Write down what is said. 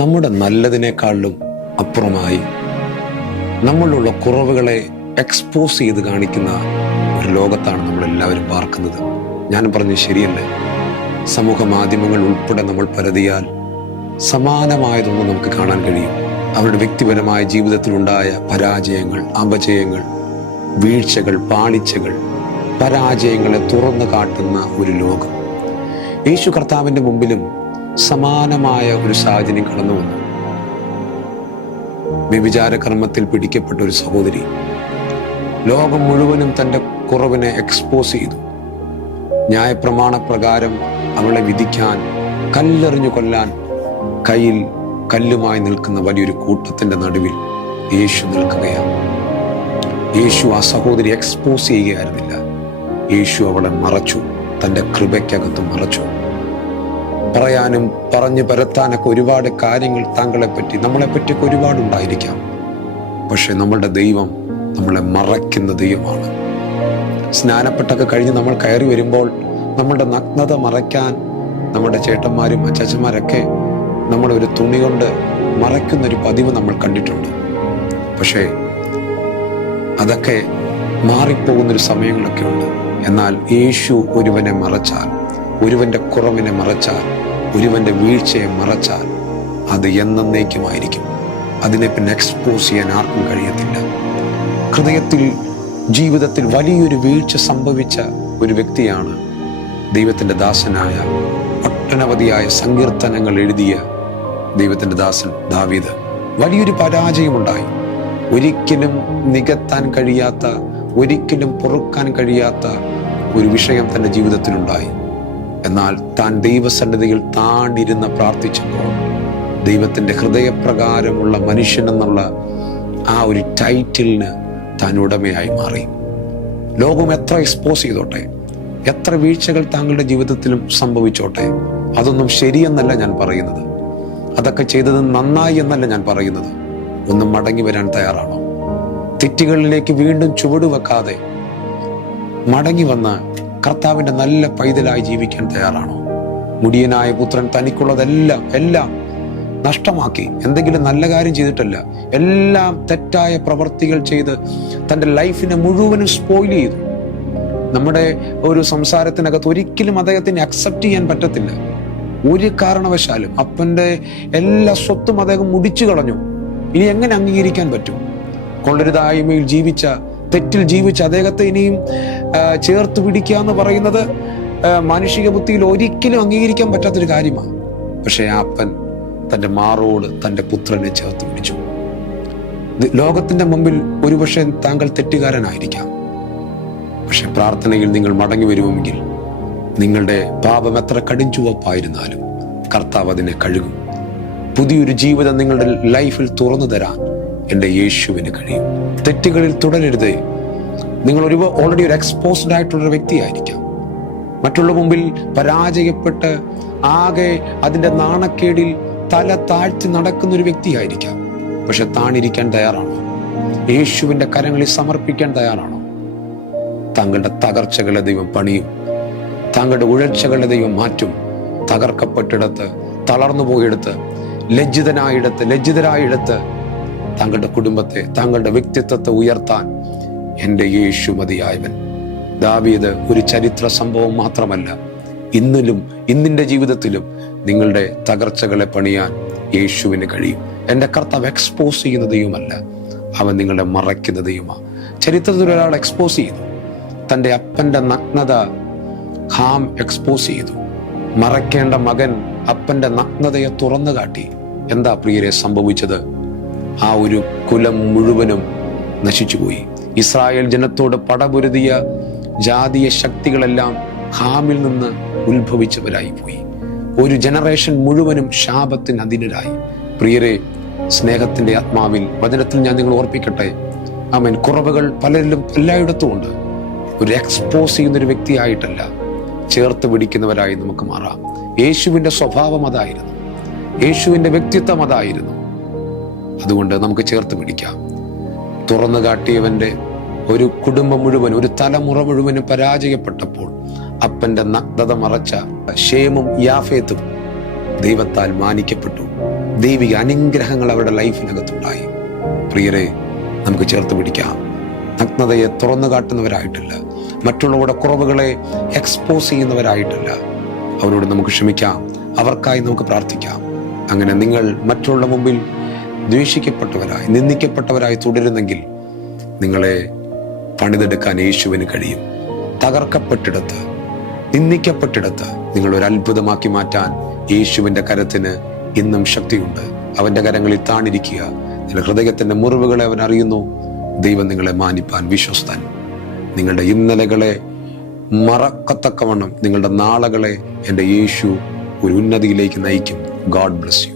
നമ്മുടെ നല്ലതിനേക്കാളും അപ്പുറമായി നമ്മളിലുള്ള കുറവുകളെ എക്സ്പോസ് ചെയ്ത് കാണിക്കുന്ന ഒരു ലോകത്താണ് നമ്മളെല്ലാവരും പാർക്കുന്നത്. ഞാൻ പറഞ്ഞത് ശരിയല്ലേ? സമൂഹ മാധ്യമങ്ങൾ ഉൾപ്പെടെ നമ്മൾ പരതിയാൽ സമാനമായതൊന്നും നമുക്ക് കാണാൻ കഴിയും. അവരുടെ വ്യക്തിപരമായ ജീവിതത്തിലുണ്ടായ പരാജയങ്ങൾ, അപജയങ്ങൾ, വീഴ്ചകൾ, പാളിച്ചകൾ, പരാജയങ്ങളെ തുറന്നു കാട്ടുന്ന ഒരു ലോകം. യേശു കർത്താവിൻ്റെ മുമ്പിലും സമാനമായ ഒരു സാഹചര്യം കടന്നു വന്നു. വ്യഭിചാര കർമ്മത്തിൽ പിടിക്കപ്പെട്ട ഒരു സഹോദരി ലോകം മുഴുവനും തൻ്റെ കുറവിനെ എക്സ്പോസ് ചെയ്തു. ന്യായപ്രമാണ പ്രകാരം അവളെ വിധിക്കാൻ, കല്ലെറിഞ്ഞു കൊല്ലാൻ കയ്യിൽ കല്ലുമായി നിൽക്കുന്ന വലിയൊരു കൂട്ടത്തിന്റെ നടുവിൽ യേശു നിൽക്കുകയാണ്. യേശു ആ സഹോദരി എക്സ്പോസ് ചെയ്യുകയായിരുന്നില്ല. യേശു അവളെ മറച്ചു, തൻ്റെ കൃപയ്ക്കകത്ത് മറച്ചു. പറയാനും പറഞ്ഞു പരത്താനൊക്കെ ഒരുപാട് കാര്യങ്ങൾ താങ്കളെപ്പറ്റി, നമ്മളെപ്പറ്റിയൊക്കെ ഒരുപാടുണ്ടായിരിക്കാം. പക്ഷെ നമ്മളുടെ ദൈവം നമ്മളെ മറയ്ക്കുന്ന ദൈവമാണ്. സ്നാനപ്പെട്ടൊക്കെ കഴിഞ്ഞ് നമ്മൾ കയറി വരുമ്പോൾ നമ്മളുടെ നഗ്നത മറയ്ക്കാൻ നമ്മുടെ ചേട്ടന്മാരും അച്ചാച്ചന്മാരൊക്കെ നമ്മളൊരു തുണി കൊണ്ട് മറയ്ക്കുന്നൊരു പതിവ് നമ്മൾ കണ്ടിട്ടുണ്ട്. പക്ഷേ അതൊക്കെ മാറിപ്പോകുന്നൊരു സമയങ്ങളൊക്കെ ഉണ്ട്. എന്നാൽ യേശു ഒരുവനെ മറച്ചാൽ, ഒരുവന്റെ കുറവിനെ മറച്ചാൽ, ഒരുവന്റെ വീഴ്ചയെ മറച്ചാൽ അത് എന്നേക്കുമായിരിക്കും. അതിനെ പിന്നെ എക്സ്പോസ് ചെയ്യാൻ ആർക്കും കഴിയത്തില്ല. ഹൃദയത്തിൽ, ജീവിതത്തിൽ വലിയൊരു വീഴ്ച സംഭവിച്ച ഒരു വ്യക്തിയാണ് ദൈവത്തിൻ്റെ ദാസനായ, ഒട്ടനവധിയായ സങ്കീർത്തനങ്ങൾ എഴുതിയ ദൈവത്തിൻ്റെ ദാസൻ ദാവീദ്. വലിയൊരു പരാജയമുണ്ടായി. ഒരിക്കലും നികത്താൻ കഴിയാത്ത, ഒരിക്കലും പൊറുക്കാൻ കഴിയാത്ത ഒരു വിഷയം തൻ്റെ ജീവിതത്തിലുണ്ടായി. എന്നാൽ താൻ ദൈവസന്നിധിയിൽ താണിരുന്ന് പ്രാർത്ഥിച്ചപ്പോൾ ദൈവത്തിൻ്റെ ഹൃദയപ്രകാരമുള്ള മനുഷ്യൻ എന്നുള്ള ആ ഒരു ടൈറ്റിലിന് താൻ ഉടമയായി മാറി. ലോകം എത്ര എക്സ്പോസ് ചെയ്തോട്ടെ, എത്ര വീഴ്ചകൾ താങ്കളുടെ ജീവിതത്തിലും സംഭവിച്ചോട്ടെ, അതൊന്നും ശരിയെന്നല്ല ഞാൻ പറയുന്നത്. അതൊക്കെ ചെയ്തത് നന്നായി എന്നല്ല ഞാൻ പറയുന്നത്. ഒന്ന് മടങ്ങി വരാൻ തയ്യാറാണോ? തെറ്റുകളിലേക്ക് വീണ്ടും ചുവടുവെക്കാതെ മടങ്ങി വന്ന് കർത്താവിൻ്റെ നല്ല പൈതലായി ജീവിക്കാൻ തയ്യാറാണോ? മുടിയനായ പുത്രൻ തനിക്കുള്ളതെല്ലാം നഷ്ടമാക്കി, എന്തെങ്കിലും നല്ല കാര്യം ചെയ്തിട്ടല്ല, എല്ലാം തെറ്റായ പ്രവർത്തികൾ ചെയ്ത് തൻ്റെ ലൈഫിനെ മുഴുവനും സ്പോയിൽ ചെയ്തു. നമ്മുടെ ഒരു സംസാരത്തിനകത്ത് ഒരിക്കലും അദ്ദേഹത്തിന് അക്സെപ്റ്റ് ചെയ്യാൻ പറ്റത്തില്ല. ഒരു കാരണവശാലും അപ്പൻ്റെ എല്ലാ സ്വത്തും അദ്ദേഹം മുടിച്ചു കളഞ്ഞു. ഇനി എങ്ങനെ അംഗീകരിക്കാൻ പറ്റും? കൊള്ളരുതായ്മയിൽ ജീവിച്ച, തെറ്റിൽ ജീവിച്ച അദ്ദേഹത്തെ ഇനിയും ചേർത്ത് പിടിക്കുക എന്ന് പറയുന്നത് മാനുഷിക ബുദ്ധിയിൽ ഒരിക്കലും അംഗീകരിക്കാൻ പറ്റാത്തൊരു കാര്യമാണ്. പക്ഷേ ആ അപ്പൻ തൻ്റെ മാറോട് തൻ്റെ പുത്രനെ ചേർത്ത് പിടിച്ചു. ലോകത്തിന്റെ മുമ്പിൽ ഒരുപക്ഷെ താങ്കൾ തെറ്റുകാരനായിരിക്കാം. പക്ഷെ പ്രാർത്ഥനയിൽ നിങ്ങൾ മടങ്ങി വരുമെങ്കിൽ നിങ്ങളുടെ പാപം എത്ര കടുംചുവപ്പായിരുന്നാലും കർത്താവ് അതിനെ കഴുകും. പുതിയൊരു ജീവിതം നിങ്ങളുടെ ലൈഫിൽ തുറന്നു തരാൻ എൻ്റെ യേശുവിന് കഴിയും. തെറ്റുകളിൽ തുടരരുത്. നിങ്ങൾ ഓൾറെഡി ഒരു എക്സ്പോസ്ഡ് ആയിട്ടുള്ള വ്യക്തിയായിരിക്കാം. മറ്റുള്ള മുമ്പിൽ പരാജയപ്പെട്ട് ആകെ അതിൻ്റെ നാണക്കേടിൽ തല താഴ്ത്തി നടക്കുന്ന ഒരു വ്യക്തിയായിരിക്കാം. പക്ഷെ താണിരിക്കാൻ തയ്യാറാണോ? യേശുവിൻ്റെ കരങ്ങളിൽ സമർപ്പിക്കാൻ തയ്യാറാണോ? താങ്കളുടെ തകർച്ചകളെ ദൈവം പണിയും. താങ്കളുടെ ഉഴൽച്ചകളെ ദൈവം മാറ്റും. തകർക്കപ്പെട്ടിടത്ത്, തളർന്നു പോയിടത്ത്, ലജ്ജിതരായിടത്ത് താങ്കളുടെ കുടുംബത്തെ, താങ്കളുടെ വ്യക്തിത്വത്തെ ഉയർത്താൻ എൻ്റെ യേശു മതിയായവൻ. ദാവീദ് ഒരു ചരിത്ര സംഭവം മാത്രമല്ല, ഇന്നിൻ്റെ ജീവിതത്തിലും നിങ്ങളുടെ തകർച്ചകളെ പണിയാൻ യേശുവിന് കഴിയും. എൻ്റെ കർത്താവ് എക്സ്പോസ് ചെയ്യുന്ന ദൈവമല്ല, അവൻ നിങ്ങളെ മറയ്ക്കുന്ന ദൈവമാണ്. ചരിത്രത്തിൽ ഒരാൾ എക്സ്പോസ് ചെയ്തു. തൻ്റെ അപ്പൻ്റെ നഗ്നത ഹാം എക്സ്പോസ് ചെയ്തു. മറയ്ക്കേണ്ട മകൻ അപ്പൻ്റെ നഗ്നതയെ തുറന്നു കാട്ടി. എന്താ പ്രിയരെ സംഭവിച്ചത്? ആ ഒരു കുലം മുഴുവനും നശിച്ചുപോയി. ഇസ്രായേൽ ജനത്തോട് പടപൊരുതിയ ജാതീയ ശക്തികളെല്ലാം ഹാമിൽ നിന്ന് ഉത്ഭവിച്ചവരായി പോയി. ഒരു ജനറേഷൻ മുഴുവനും ശാപത്തിന് അധീനരായി. പ്രിയരെ, സ്നേഹത്തിന്റെ ആത്മാവിൽ വചനത്തിൽ ഞാൻ നിങ്ങൾ ഓർപ്പിക്കട്ടെ, ആമേൻ. കുറവുകൾ പലരിലും എല്ലായിടത്തും ഉണ്ട്. ഒരു എക്സ്പോസ് ചെയ്യുന്നൊരു വ്യക്തിയായിട്ടല്ല, ചേർത്ത് പിടിക്കുന്നവരായി നമുക്ക് മാറാം. യേശുവിൻ്റെ സ്വഭാവം അതായിരുന്നു, യേശുവിൻ്റെ വ്യക്തിത്വം അതായിരുന്നു. അതുകൊണ്ട് നമുക്ക് ചേർത്ത് പിടിക്കാം. തുറന്നു കാട്ടിയവൻ്റെ ഒരു കുടുംബം മുഴുവൻ, ഒരു തലമുറ മുഴുവനും പരാജയപ്പെട്ടപ്പോൾ അപ്പൻ്റെ നഗ്നത മറച്ച ശേമും യാഫേത്തും ദൈവത്താൽ മാനിക്കപ്പെട്ടു. ദൈവിക അനുഗ്രഹങ്ങൾ അവരുടെ ലൈഫിനകത്തുണ്ടായി. പ്രിയരെ, നമുക്ക് ചേർത്ത് പിടിക്കാം. നഗ്നതയെ തുറന്നു കാട്ടുന്നവരായിട്ടല്ല, മറ്റുള്ളവരുടെ കുറവുകളെ എക്സ്പോസ് ചെയ്യുന്നവരായിട്ടല്ല. അവരോട് നമുക്ക് ക്ഷമിക്കാം, അവർക്കായി നമുക്ക് പ്രാർത്ഥിക്കാം. അങ്ങനെ നിങ്ങൾ മറ്റുള്ള മുമ്പിൽ ദ്വേഷിക്കപ്പെട്ടവരായി, നിന്ദിക്കപ്പെട്ടവരായി തുടരുന്നെങ്കിൽ നിങ്ങളെ പണിതെടുക്കാൻ യേശുവിന് കഴിയും. തകർക്കപ്പെട്ടിടത്ത്, നിന്ദിക്കപ്പെട്ടിടത്ത് നിങ്ങളൊരു അത്ഭുതമാക്കി മാറ്റാൻ യേശുവിൻ്റെ കരത്തിന് ഇന്നും ശക്തിയുണ്ട്. അവൻ്റെ കരങ്ങളിൽ താണിരിക്കുക. നിങ്ങളുടെ ഹൃദയത്തിൻ്റെ മുറിവുകളെ അവൻ അറിയുന്നു. ദൈവം നിങ്ങളെ മാനിപ്പാൻ വിശ്വസ്തൻ. നിങ്ങളുടെ ഇന്നലകളെ മറക്കത്തക്കവണ്ണം നിങ്ങളുടെ നാളകളെ എൻ്റെ യേശു ഒരു ഉന്നതിയിലേക്ക് നയിക്കും. God bless you.